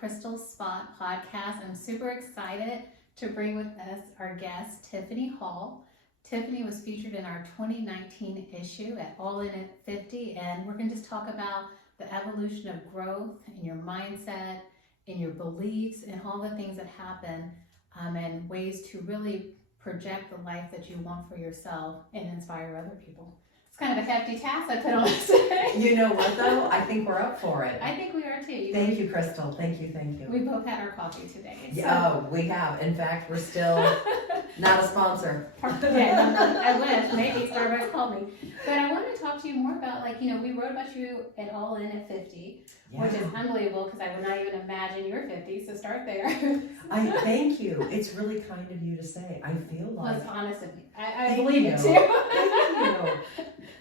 Crystal Spot podcast. I'm super excited to bring with us our guest, Tiffany Hall. Tiffany was featured in our 2019 issue at All In at 50, and we're going to just talk about the evolution of growth in your mindset, in your beliefs, and all the things that happen, and ways to really project the life that you want for yourself and inspire other people. It's kind of a hefty task I put on us today. You know what, though? I think we're up for it. I think we are too. Thank you, Crystal. Thank you. We both had our coffee today. So. Yeah, we have. In fact, we're still not a sponsor. Yeah, I wish. Maybe Starbucks called me. But I wanted to talk to you more about, we wrote about you at All In at 50, which is unbelievable because I would not even imagine you're 50, so start there. I thank you. It's really kind of you to say. I feel like... Well, it's honest of me. I believe it too. Thank you.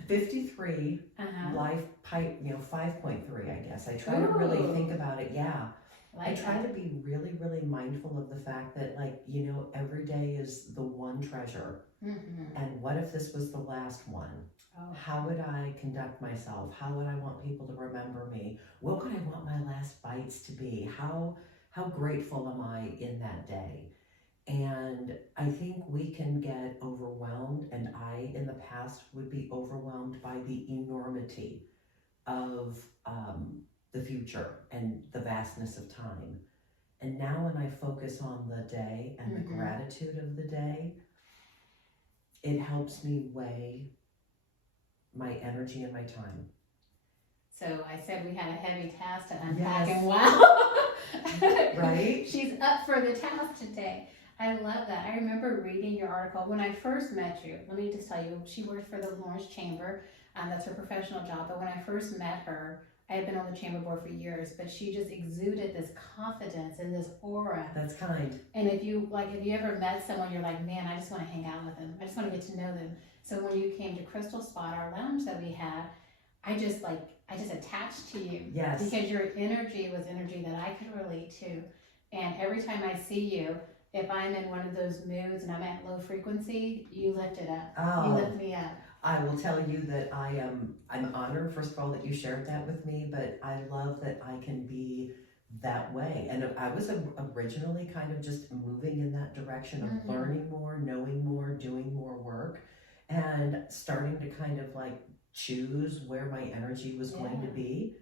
53, life pipe, 5.3, I guess. I try to really think about it. Yeah. I try to be really, really mindful of the fact that, every day is the one treasure. Mm-hmm. And what if this was the last one? Oh. How would I conduct myself? How would I want people to remember me? What would I want my last bites to be? How grateful am I in that day? And I think we can get overwhelmed, and I, in the past, would be overwhelmed by the enormity of the future and the vastness of time. And now when I focus on the day and the gratitude of the day, it helps me weigh my energy and my time. So I said we had a heavy task to unpack, and wow. Right? She's up for the task today. I love that. I remember reading your article when I first met you. Let me just tell you, she worked for the Lawrence Chamber. That's her professional job. But when I first met her, I had been on the chamber board for years, but she just exuded this confidence and this aura. That's kind. And if you ever met someone, you're like, man, I just want to hang out with them. I just want to get to know them. So when you came to Crystal Spot, our lounge that we had, I just attached to you. Yes. Because your energy was energy that I could relate to. And every time I see you, if I'm in one of those moods and I'm at low frequency, you lift it up. Oh, you lift me up. I will tell you that I'm honored, first of all, that you shared that with me, but I love that I can be that way. And I was originally kind of just moving in that direction of learning more, knowing more, doing more work, and starting to kind of choose where my energy was going to be.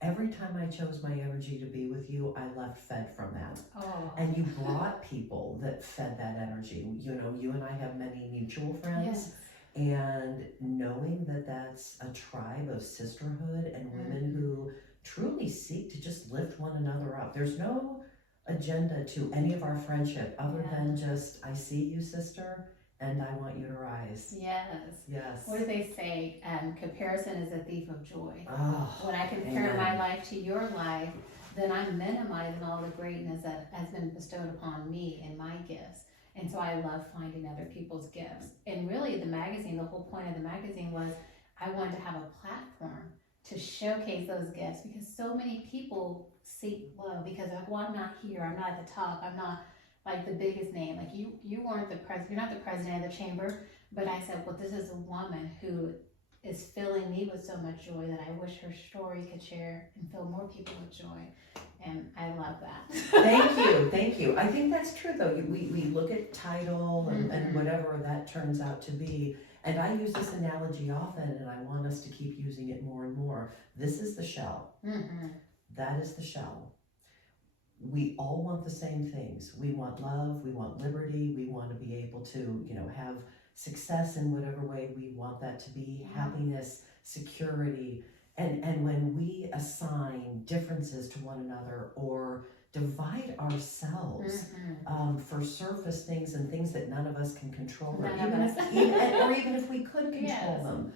Every time I chose my energy to be with you, I left fed from that. Oh. And you brought people that fed that energy. You and I have many mutual friends. Yes. And knowing that that's a tribe of sisterhood and women who truly seek to just lift one another up. There's no agenda to any of our friendship other than just, I see you, sister, and I want you to rise. Yes. What do they say? Comparison is a thief of joy. Oh, when I compare my life to your life, then I'm minimizing all the greatness that has been bestowed upon me and my gifts. And so I love finding other people's gifts. And really the whole point of the magazine was I wanted to have a platform to showcase those gifts because so many people seek love because I'm not here, I'm not at the top, I'm not the biggest name. You weren't the president, you're not the president of the chamber, but I said, well, this is a woman who is filling me with so much joy that I wish her story could share and fill more people with joy. And I love that. Thank you. I think that's true, though. We look at title and whatever that turns out to be. And I use this analogy often, and I want us to keep using it more and more. This is the shell. That is the shell. We all want the same things. We want love. We want liberty. We want to be able to, have success in whatever way we want that to be, happiness, security. And when we assign differences to one another or divide ourselves for surface things and things that none of us can control, or even if we could control them,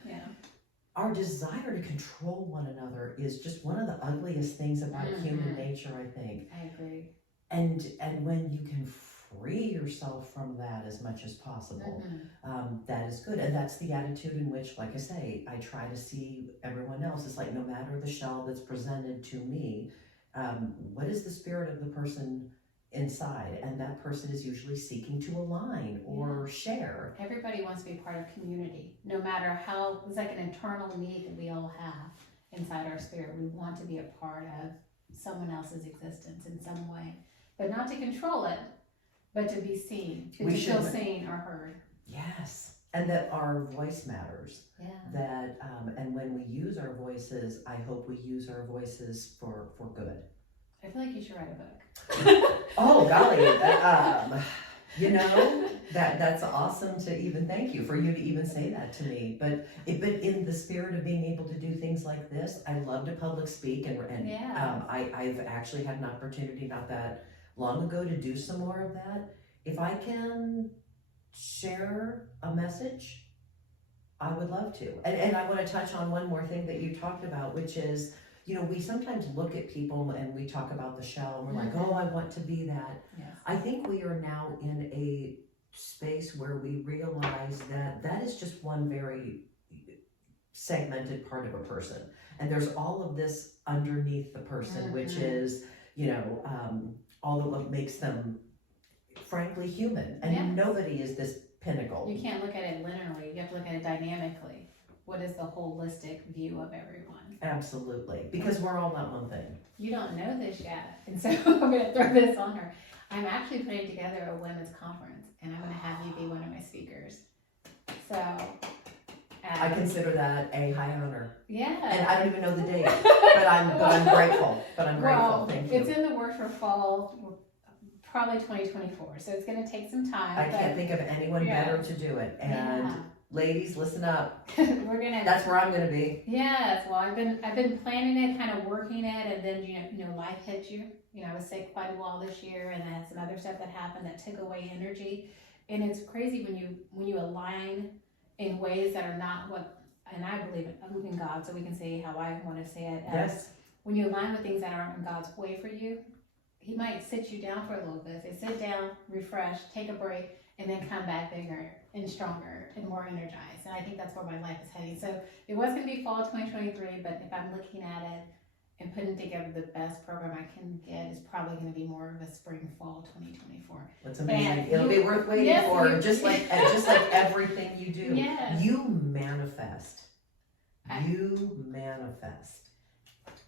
our desire to control one another is just one of the ugliest things about human nature, I think. I agree. And when you can free yourself from that as much as possible, that is good. And that's the attitude in which, like I say, I try to see everyone else. It's no matter the shell that's presented to me, what is the spirit of the person inside? And that person is usually seeking to align or share. Everybody wants to be part of community, no matter how, it's an internal need that we all have inside our spirit. We want to be a part of someone else's existence in some way, but not to control it, but to be seen, to feel seen or heard. Yes, and that our voice matters. Yeah. That and when we use our voices, I hope we use our voices for good. I feel like you should write a book. Oh golly, you know that's awesome to even thank you for you to even say that to me. But in the spirit of being able to do things like this, I love to public speak and I've actually had an opportunity not that long ago to do some more of that. If I can share a message, I would love to. And I want to touch on one more thing that you talked about, which is, you know, we sometimes look at people and we talk about the shell and we're like, oh, I want to be that. Yes. I think we are now in a space where we realize that that is just one very segmented part of a person. And there's all of this underneath the person, which is, you know, all of what makes them frankly human. And nobody is this pinnacle. You can't look at it linearly. You have to look at it dynamically. What is the holistic view of everyone? Absolutely. Because we're all not one thing. You don't know this yet. And so I'm going to throw this on her. I'm actually putting together a women's conference, and I'm going to have you be one of my speakers. So I consider that a high honor. Yeah. And I don't even know the date, but I'm grateful. Well, Thank you. It's in the works for fall, probably 2024. So it's going to take some time. I can't think of anyone better to do it. And ladies, listen up. That's where I'm going to be. Yes. Well, I've been planning it, kind of working it, and then you know life hits you. You know, I was sick quite a while this year, and I had some other stuff that happened that took away energy. And it's crazy when you align in ways that are not what. And I believe in God, so we can say how I want to say it. Yes. When you align with things that aren't in God's way for you, He might sit you down for a little bit. Say, sit down, refresh, take a break, and then come back bigger and stronger and more energized. And I think that's where my life is heading. So it was going to be fall 2023, but if I'm looking at it and putting together the best program I can get, it's probably going to be more of a spring fall 2024. That's amazing. It'll be worth waiting for. Just like everything you do. Yes. You manifest. You manifest.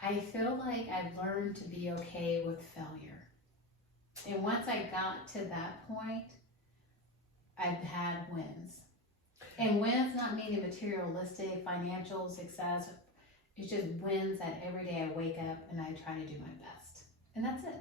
I feel like I've learned to be okay with failure. And once I got to that point, I've had wins. And wins not meaning materialistic, financial success. It's just wins that every day I wake up and I try to do my best. And that's it.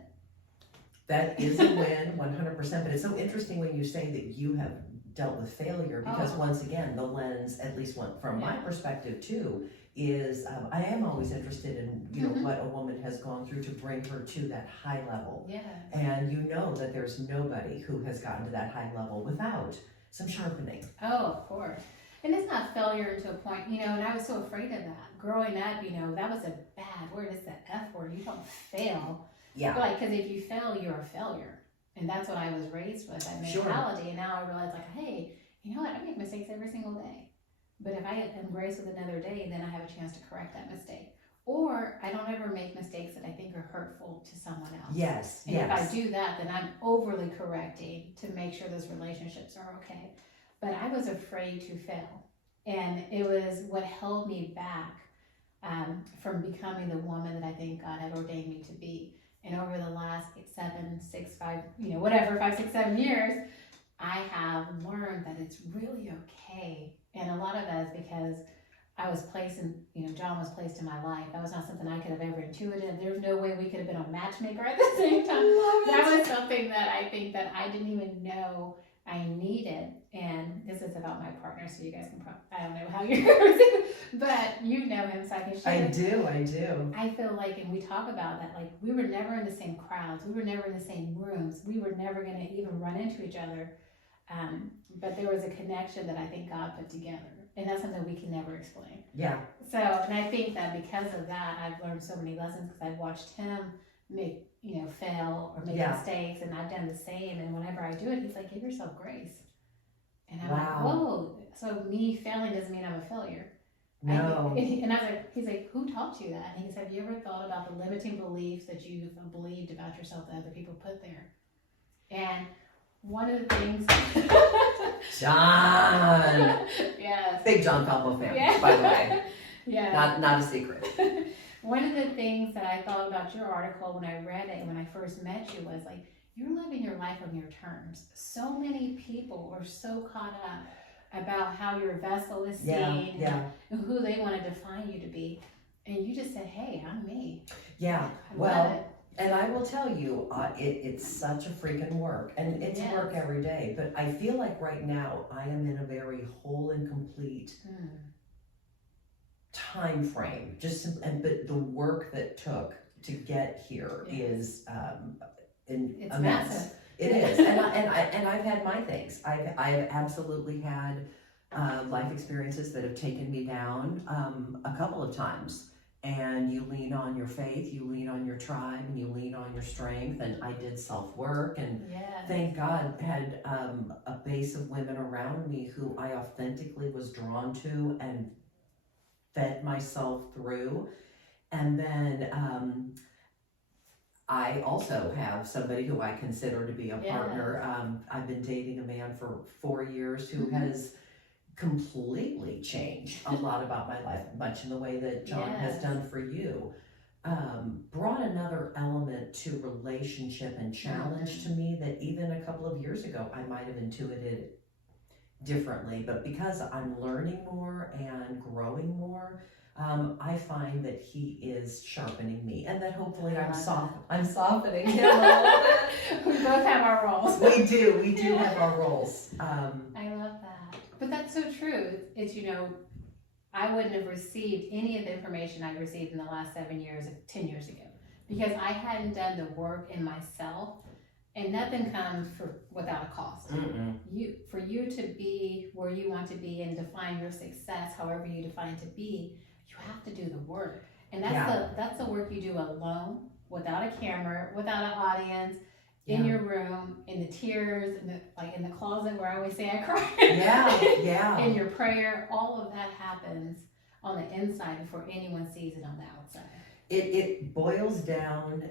That is a win, 100%. But it's so interesting when you say that you have dealt with failure, because once again, the lens, at least from my perspective too, is I am always interested in what a woman has gone through to bring her to that high level. Yeah. And you know that there's nobody who has gotten to that high level without some sharpening. Oh, of course. And it's not failure to a point, and I was so afraid of that. Growing up, that was a bad word. It's the F word. You don't fail. Yeah. Like, because if you fail, you're a failure. And that's what I was raised with, that mentality. Sure. And now I realize, like, hey, you know what? I make mistakes every single day. But if I am graced with another day, then I have a chance to correct that mistake. Or I don't ever make mistakes that I think are hurtful to someone else. Yes. And if I do that, then I'm overly correcting to make sure those relationships are okay. But I was afraid to fail. And it was what held me back from becoming the woman that I think God had ordained me to be. And over the last 5, 6, 7 years, I have learned that it's really okay. And a lot of that is because I was placed in, John was placed in my life. That was not something I could have ever intuited. There's no way we could have been a matchmaker at the same time. That was something that I think that I didn't even know I needed. And this is about my partner, so you guys can I don't know how you're but you know him, so I can share. I do. I feel like, and we talk about that, like we were never in the same crowds. We were never in the same rooms. We were never going to even run into each other. But there was a connection that I think God put together. And that's something we can never explain. Yeah. So, and I think that because of that, I've learned so many lessons because I've watched him make, fail or make mistakes, and I've done the same. And whenever I do it, he's like, give yourself grace. And I'm like, whoa. So me failing doesn't mean I'm a failure. No. And I was like, he's like, who taught you that? And he said, have you ever thought about the limiting beliefs that you've believed about yourself that other people put there? And one of the things... John! Yes. Big John Falco fan, by the way. Yeah. Not a secret. One of the things that I thought about your article when I read it and when I first met you was like, you're living your life on your terms. So many people are so caught up about how your vessel is seen and who they want to define you to be. And you just said, hey, I'm me. Yeah, I love it. And I will tell you, it's such a freaking work, and it's work every day, but I feel like right now I am in a very whole and complete time frame, but the work that took to get here is it's immense. Massive. It is, and I've had my things. I've absolutely had life experiences that have taken me down a couple of times. And you lean on your faith, you lean on your tribe, and you lean on your strength. And I did self-work, and thank God had a base of women around me who I authentically was drawn to and fed myself through. And then I also have somebody who I consider to be a partner. I've been dating a man for 4 years who has completely changed a lot about my life, much in the way that John has done for you. Brought another element to relationship and challenge to me that even a couple of years ago I might have intuited differently, but because I'm learning more and growing more, I find that he is sharpening me, and that hopefully I'm softening him a little bit. We both have our roles. We do have our roles. I love that. But that's so true. It's, I wouldn't have received any of the information I received in the last 7 years, 10 years ago, because I hadn't done the work in myself, and nothing comes without a cost. For you to be where you want to be and define your success, however you define to be, you have to do the work. And that's the work you do alone, without a camera, without an audience, in your room, in the tears, in the closet where I always say I cry. In your prayer, all of that happens on the inside before anyone sees it on the outside. It boils down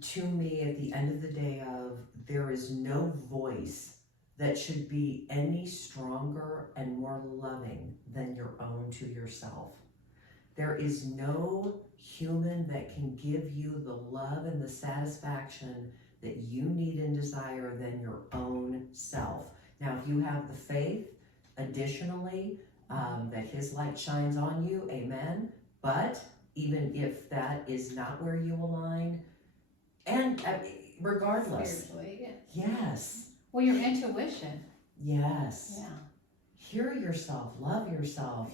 to me at the end of the day of there is no voice that should be any stronger and more loving than your own to yourself. There is no human that can give you the love and the satisfaction that you need and desire than your own self. Now, if you have the faith, additionally, that his light shines on you, amen. But even if that is not where you align, and regardless. Spiritually, yes. Well, your intuition. Yes. Yeah. Hear yourself, love yourself,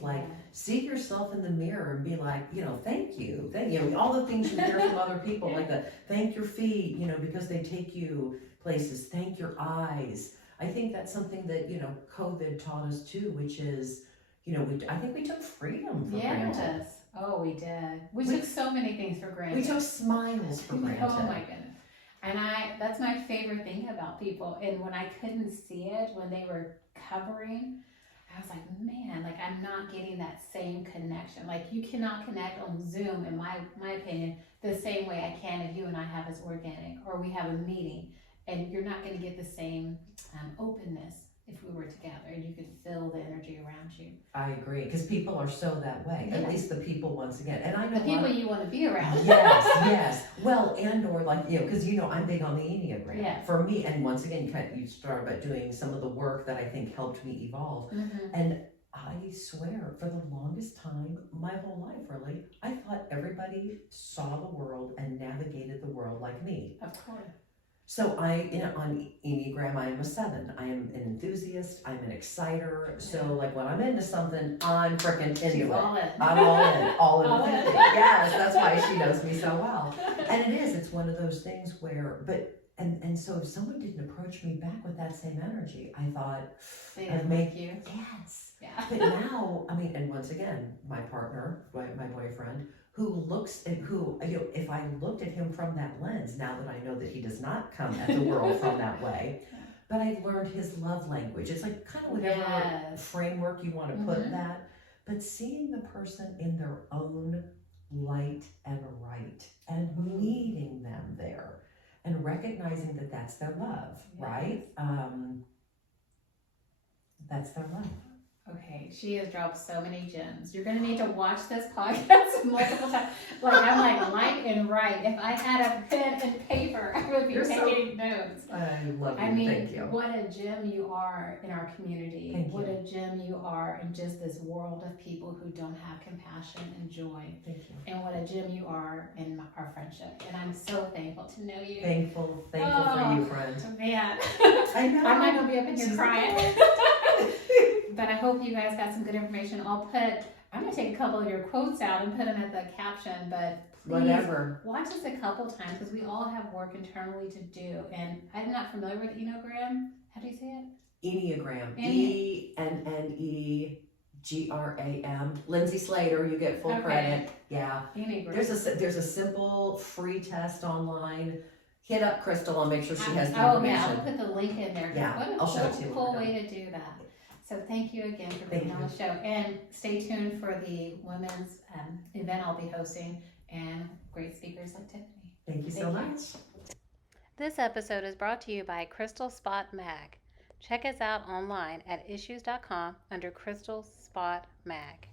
see yourself in the mirror and be like, thank you. All the things you hear from other people, like thank your feet, because they take you places, thank your eyes. I think that's something that, COVID taught us too, which is, I think we took freedom for granted. Yes. Oh, we did. We took so many things for granted. We took smiles for granted. Oh my goodness. And that's my favorite thing about people. And when I couldn't see it, when they were covering, I was like, man, I'm not getting that same connection. You cannot connect on Zoom, in my opinion, the same way I can if you and I have as organic, or we have a meeting, and you're not going to get the same openness if we were together, and you could feel the energy around you. I agree, because people are so that way. At least the people, once again, and I know the people you want to be around. Yes. Well, and or because I'm big on the Enneagram. Yeah. For me, and once again, you start about doing some of the work that I think helped me evolve, and I swear, for the longest time, my whole life really, I thought everybody saw the world and navigated the world like me. Of course. So on Enneagram, I am a 7. I am an enthusiast. I'm an exciter. So when I'm into something, I'm freaking into it. All in. I'm all in with it. Yes, that's why she knows me so well. And it's one of those things where, and so if someone didn't approach me back with that same energy, I thought, they didn't like you. Yes. Yeah. But now, and once again, my partner, my boyfriend, if I looked at him from that lens, now that I know that he does not come at the world from that way, but I've learned his love language. It's kind of whatever framework you want to put that, but seeing the person in their own light and right and meeting them there and recognizing that that's their love, right? That's their love. Okay, she has dropped so many gems. You're gonna need to watch this podcast multiple times. Like I'm like and write. If I had a pen and paper, I would be taking notes. I love you. I mean, thank you. what a gem you are in our community. Thank what you. a gem you are in just this world of people who don't have compassion and joy. Thank you. And what a gem you are in our friendship. And I'm so thankful to know you. Thankful for you, friend. Man, I know. I'm not gonna be up in here crying. But I hope you guys got some good information. I'm gonna take a couple of your quotes out and put them at the caption, but please watch this a couple times because we all have work internally to do. And I'm not familiar with Enneagram. How do you say it? Enneagram. ENNEGRAM. Lindsay Slater, you get full credit. Yeah. Enneagram. There's a simple free test online. Hit up Crystal and make sure she has the information. information. I'll put the link in there. Yeah, what I'll show it to you. Cool way to do that. So thank you again for being on the show. And stay tuned for the women's event I'll be hosting and great speakers like Tiffany. Thank you so much. This episode is brought to you by Crystal Spot Mag. Check us out online at issues.com under Crystal Spot Mag.